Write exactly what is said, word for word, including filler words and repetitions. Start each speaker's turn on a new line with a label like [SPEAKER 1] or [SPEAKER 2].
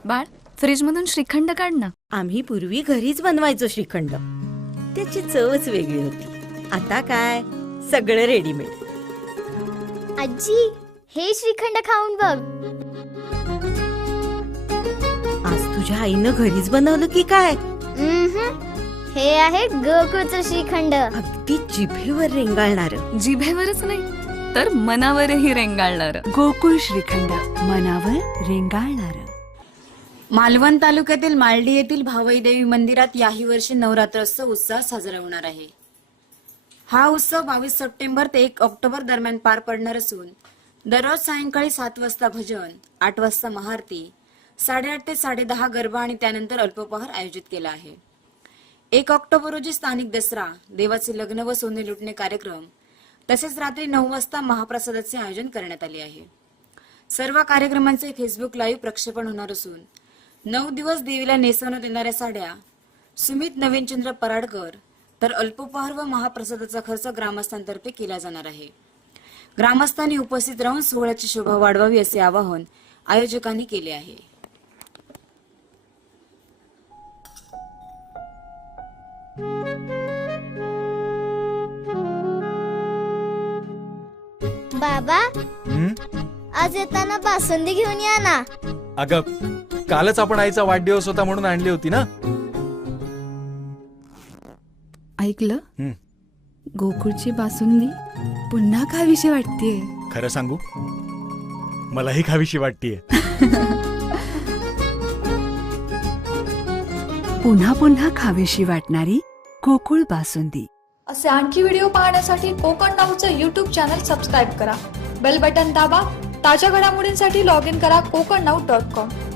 [SPEAKER 1] बाळ, फ्रीज मधून श्रीखंड काढ ना.
[SPEAKER 2] आम्ही पूर्वी घरीच बनवायचो श्रीखंड. त्याची चवच वेगळी होती. आता काय सगळं रेडीमेड.
[SPEAKER 3] आजी, हे श्रीखंड खाऊन बघ.
[SPEAKER 2] आज तुझ्या आईनं घरीच बनवलं की काय?
[SPEAKER 3] उम्हम. हे आहे गोकुळचं श्रीखंड.
[SPEAKER 2] अगदी जिभेवर रेंगाळणार.
[SPEAKER 1] जिभेवरच नाही तर मनावरही रेंगाळणार.
[SPEAKER 4] गोकुळ श्रीखंड, मनावर रेंगाळणार. मालवण तालुक्यातील मालडी येथील भावई देवी मंदिरात याही वर्षी नवरात्रोत्सव उत्साहात साजरा होणार आहे. हा उत्सव बावीस सप्टेंबर ते एक ऑक्टोबर दरम्यान पार पडणार असून दररोज सायंकाळी सात वाजता भजन, आठ वाजता महाआरती, साडेआठ ते साडेदहा गरबा आणि त्यानंतर अल्पोपहार आयोजित केला आहे. एक ऑक्टोबर रोजी स्थानिक दसरा, देवाचे लग्न व सोने लुटणे कार्यक्रम तसेच रात्री नऊ वाजता महाप्रसादाचे आयोजन करण्यात आले आहे. सर्व कार्यक्रमांचे फेसबुक लाईव्ह प्रक्षेपण होणार असून नऊ दिवस देवीला नेसवण्यात येणाऱ्या साड्या सुमित नवीनचंद्र पराडकर तर अल्पोपहार व महाप्रसादाचा खर्च ग्रामस्थांतर्फे केला जाणार आहे. ग्रामस्थांनी उपस्थित राहून सोहळ्याची शोभा वाढवावी असे आवाहन आयोजकांनी केले आहे.
[SPEAKER 3] बाबा,
[SPEAKER 5] हं?
[SPEAKER 3] आज येताना बासुंदी घेऊन या ना.
[SPEAKER 5] अगं, कालच आपण आईचा वाढदिवस होता म्हणून आणली होती ना.
[SPEAKER 1] ऐकलं?
[SPEAKER 5] हं.
[SPEAKER 1] गोकुळची बासुंदी पुन्हा खावीशी वाटतेय.
[SPEAKER 5] खरं सांगू, मलाही खावीशी वाटतीये.
[SPEAKER 4] पुन्हा पुन्हा खावीशी वाटणारी गोकुळ बासुंदी.
[SPEAKER 6] असे आणखी व्हिडिओ पाहण्यासाठी कोकण नाऊचं यूट्यूब चॅनल सबस्क्राईब करा. बेल बटन दाबा. ताज्या घडामोडींसाठी लॉग इन करा कोकण नाऊ डॉट कॉम.